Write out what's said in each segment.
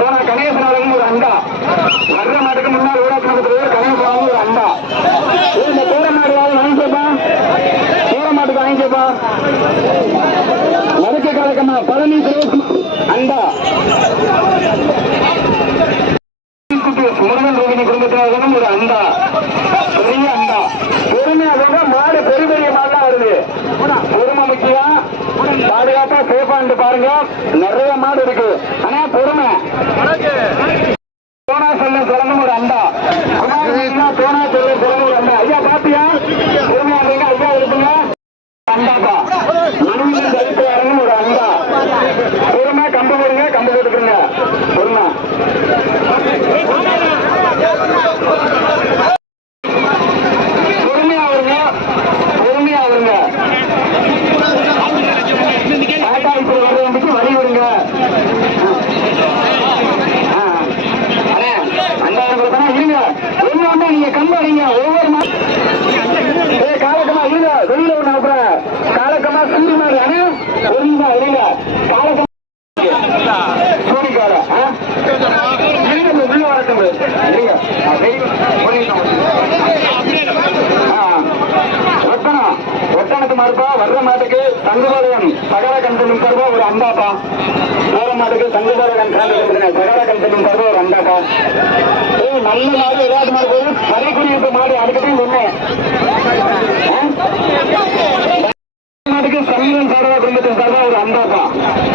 போனா கணேசனாலும் ஒரு அண்டா. வர்ற மாட்டுக்கு முன்னாள் ஊராட்சி மன்ற தலைவர் கணேசனாலும் ஒரு அண்டா. பார்த்தா சேஃபான்னு பாருங்க. நிறைய மாடு இருக்கு. ஆனா பொறுமை. தோனா செல்ல சிறந்த ஒரு அண்டா தோனா செல்ல சிறந்த ஒரு அண்டா ஐயா பாத்தியா? பொறுமையா இருங்க ஐயா இருக்குங்க அண்டாப்பா மனுவின் ಕರ್ನಾಟಕ ಸಂವಿಧಾನ ಸಾರವಾದ ಒಂದು ಸರ್ವ ಅವರು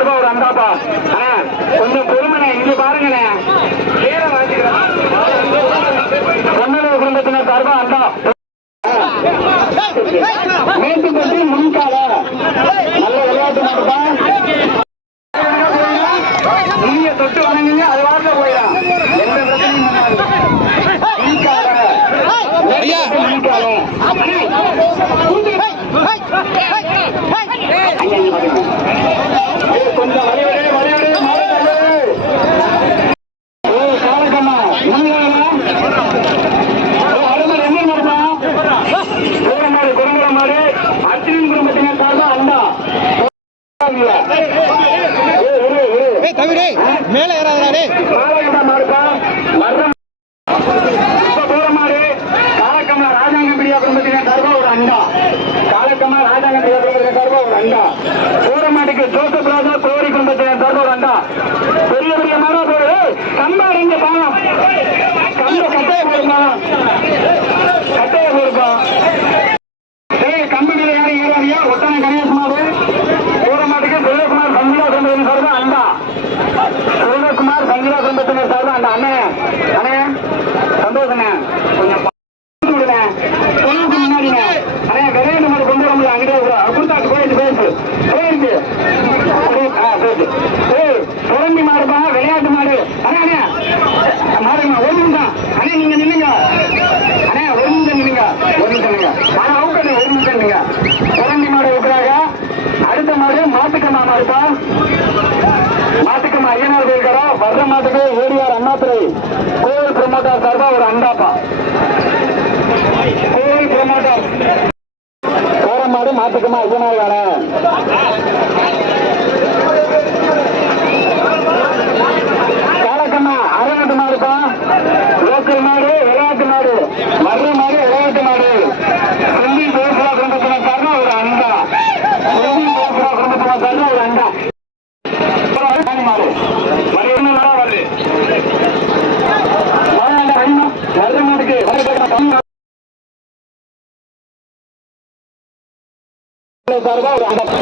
பாருப்பா ஒரு அந்தாப்பா கொஞ்சம் பொறுமைண்ணே இங்க பாருங்கண்ணே. అండ కాళకమ్మ రాజాంగం తరపు ஒரு అంட கூரமாட்டிக்கு ஜோசப் ராஜா கோரி குடும்பத்தினர் தரப்பு ஒரு அண்டா பெரிய பெரிய மரம் கம்பா ரெண்டு பாலம் கம்ப கட்டாய போயிருந்தாலும் வர்ற மாட்டுக்கு ஏடிஆர் அண்ணாத்துறை கோவில் பிரமோட்டர் சார்பா ஒரு அண்டாப்பா. கோவில் பிரமோட்டர். கோரமாடு மாட்டுக்குமா ஐயனார் வேலை காலக்கம்மா அரைநாட்டு மாடுப்பா. லோக்கல் மாடு விளையாட்டு மாடு. வர்ற மாடு. வருவதற்காக ஒரு அடக்கம்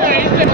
Yeah, he's been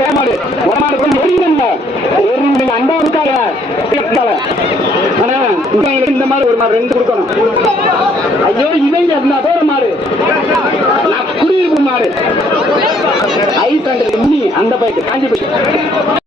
வேமாடு வடமாடு கொஞ்சம் எரியுதுங்க எரியுது அண்டா இருக்காங்க ஆனா இந்த மாதிரி ஒரு மாதிரி ரெண்டு கொடுக்கணும் ஐயோ இவங்க நான் போற மாடு நான் குடியிருப்பு மாடு. ஐஸ் அந்த பைக்கு காஞ்சி போய்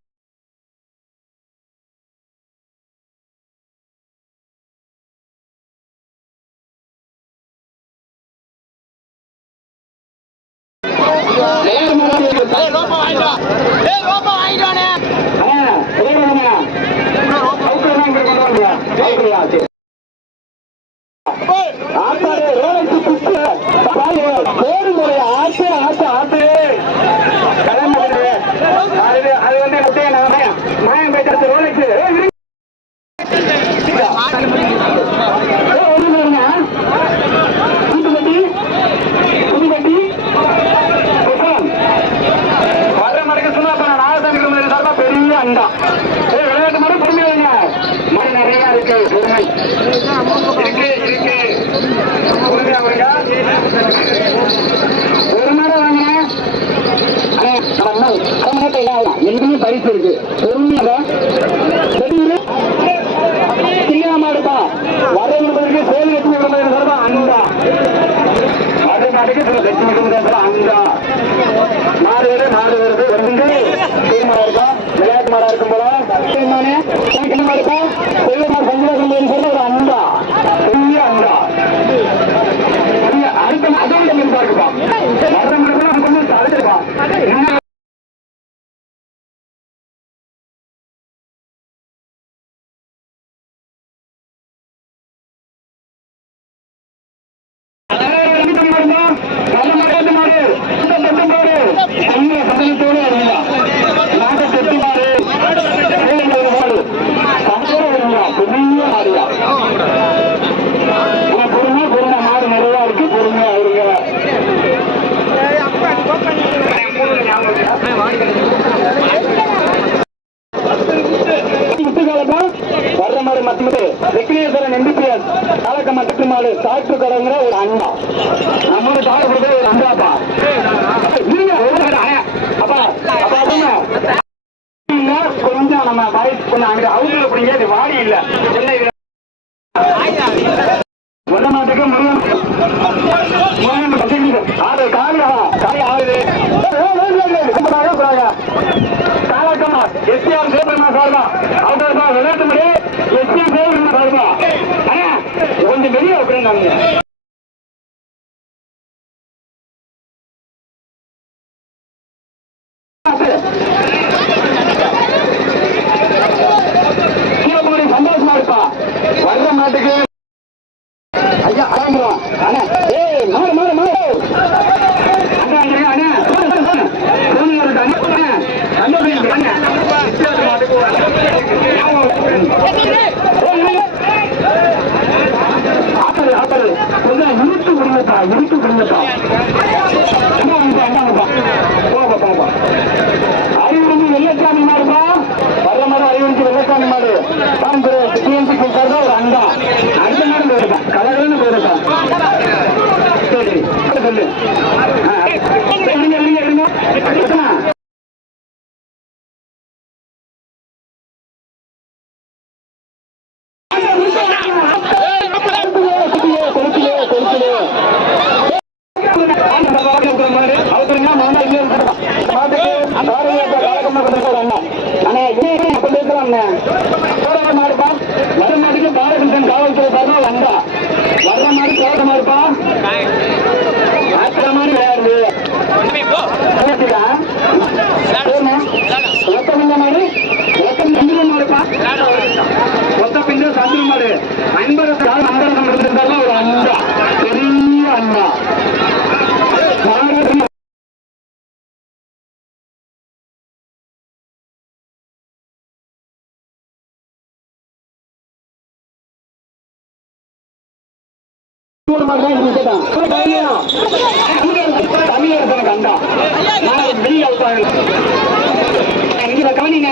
na minha. காங்கிரஸ் டிஎம்சிக்கு சார்ந்த ஒரு அண்டா அடுத்த நாள் போயிருக்கா சரி கவனிங்க.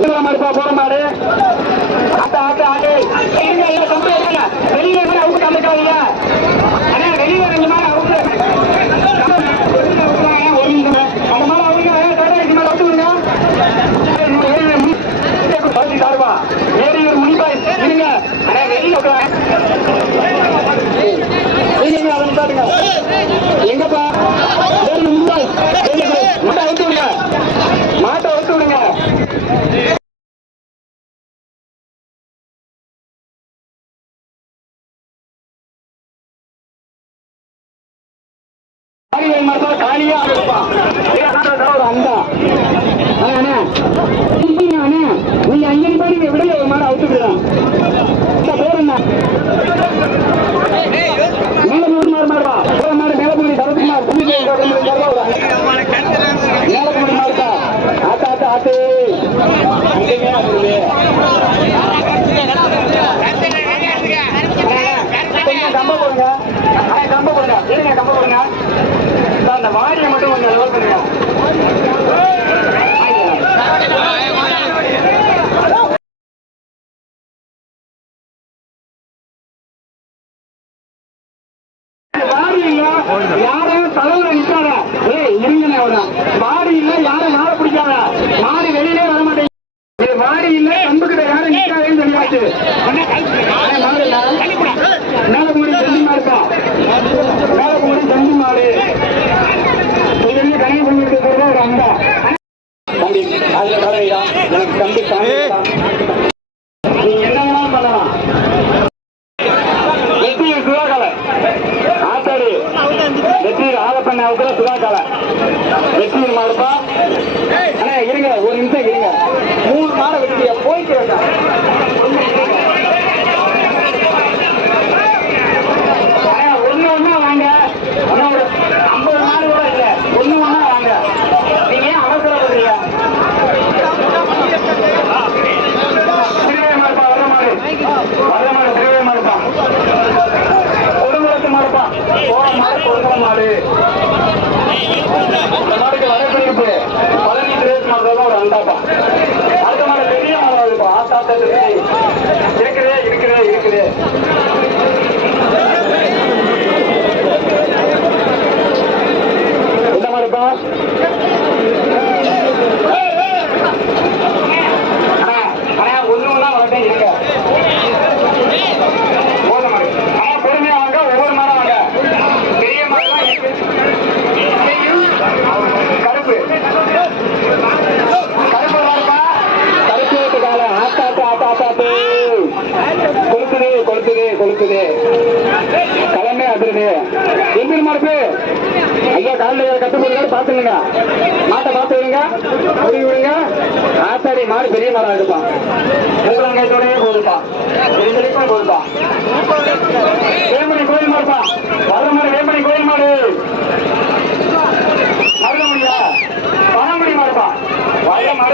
Pela mais favor, amarelo.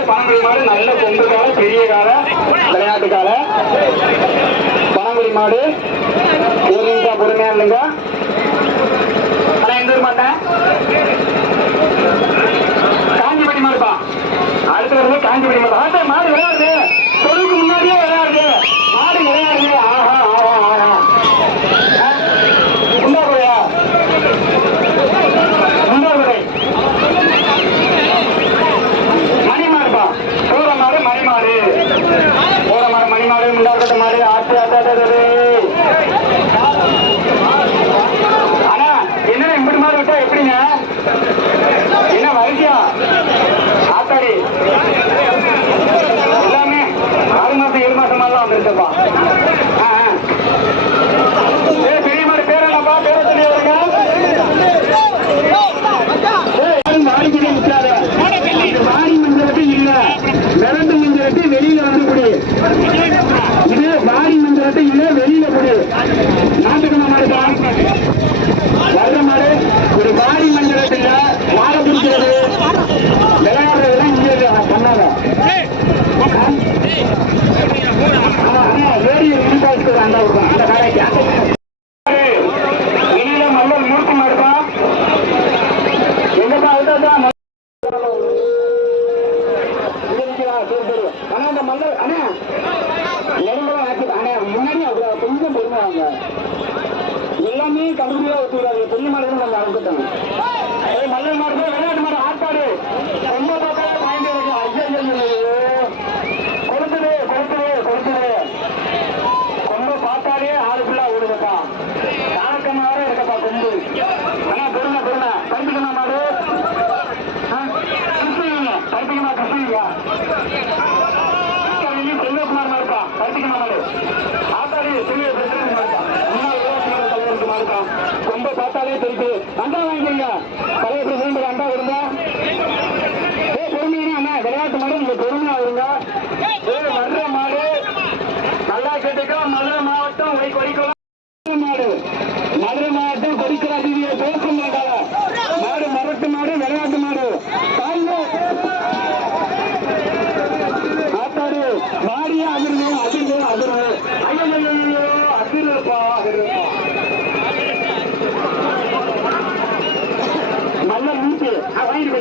Panangudi மாடு நல்ல கொண்டு கால பெரிய கால விளையாட்டு கால பனங்குடி மாடு ஒரு நிமிஷம் பொறுமையா இருந்துங்க. காஞ்சிபடி மாடுப்பா அடுத்த காஞ்சிபடி மாடு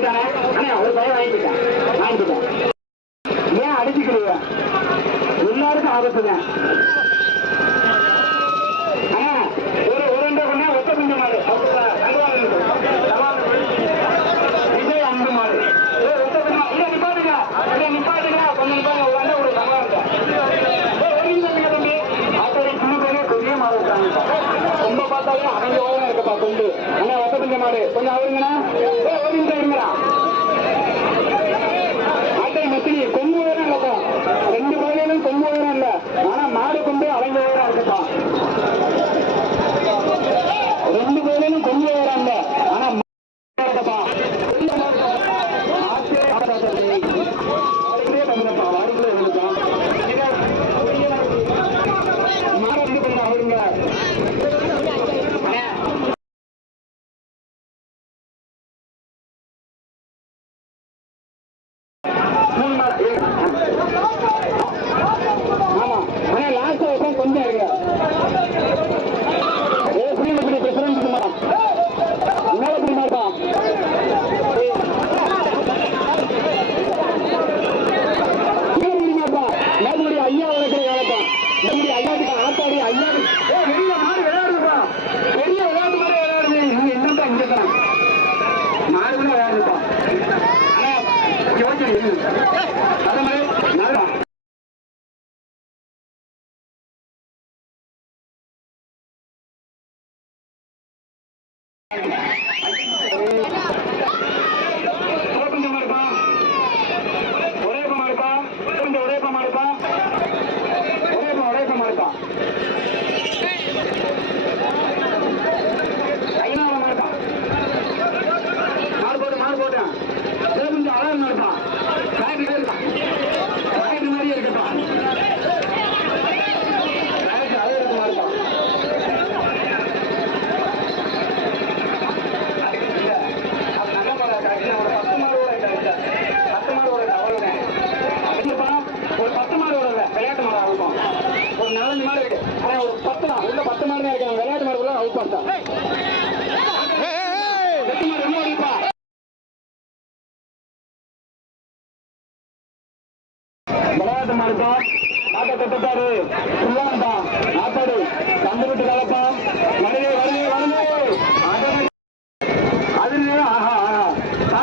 வாங்கிட்டானே ஆனா ஏன் அடிச்சுக்கிறீங்க எல்லாருக்கும் ஆபத்து தான்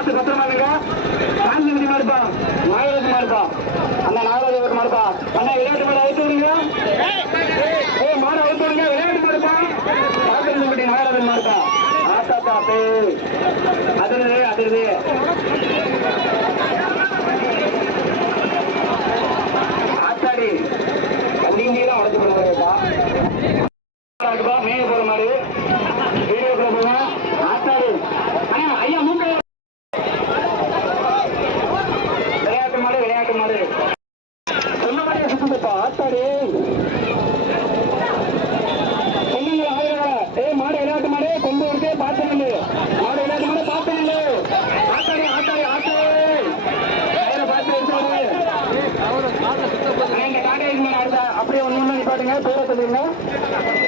பார்த்து பத்திரமா இருங்க சொல்லுங்க பேரை சொல்லுங்க.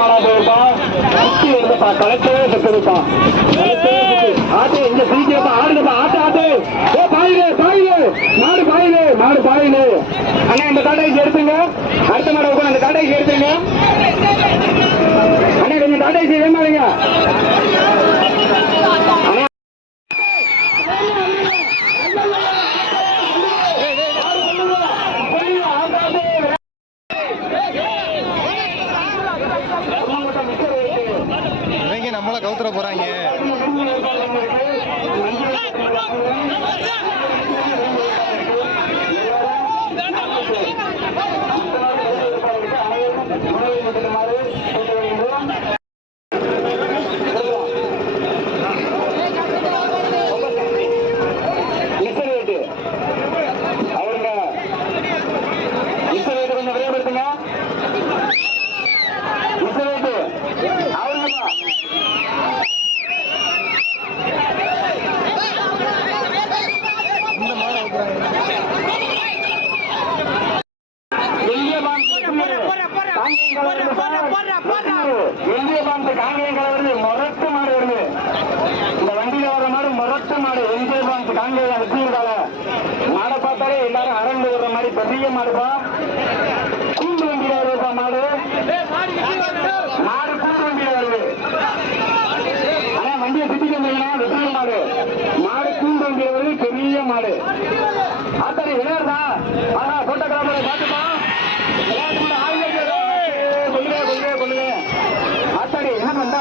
மாடா போயிருப்பான் கத்தி இருந்தப்பா கலெக்டரே செத்துருப்பான் ஆட்டு இங்க ஆட்டு ஆட்டு. ஏ பாயிலே மாடு பாயிலே. மாடு பாயிலே. அண்ணா இந்த கடைக்கு எடுத்துங்க. அடுத்த மாடை உட்காந்து அந்த கடைக்கு எடுத்துங்க. அண்ணா கொஞ்சம் கடைக்கு வேணாங்க அண்ணா por ahí. ¿eh?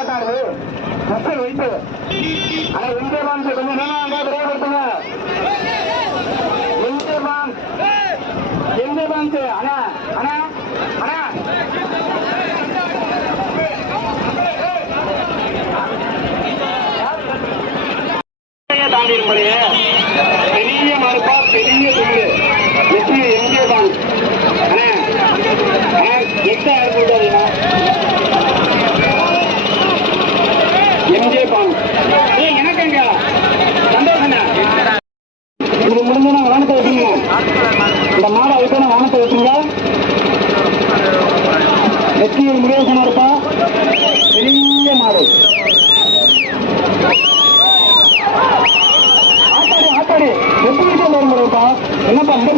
மாட்டாரு மக்கள் வைத்து. ஆனா இந்திய பான்ஸ் கொஞ்சம் என்னன்னா விரைவுபடுத்துங்க. இந்திய பான்ஸ் இந்திய பான்ஸ் அண்ணா அண்ணா அண்ணா. தாண்டி இருப்பதையே பெரிய மறுப்பா பெரிய துண்டு. இந்த மாடை அதுக்கான வானத்தை வச்சுங்க வெற்றியில் முருகேசனா இருப்பா. பெரிய மாடு. ஆட்டாடி ஆட்டாடி எப்படி வரும் முறைப்பா என்னப்பா இந்த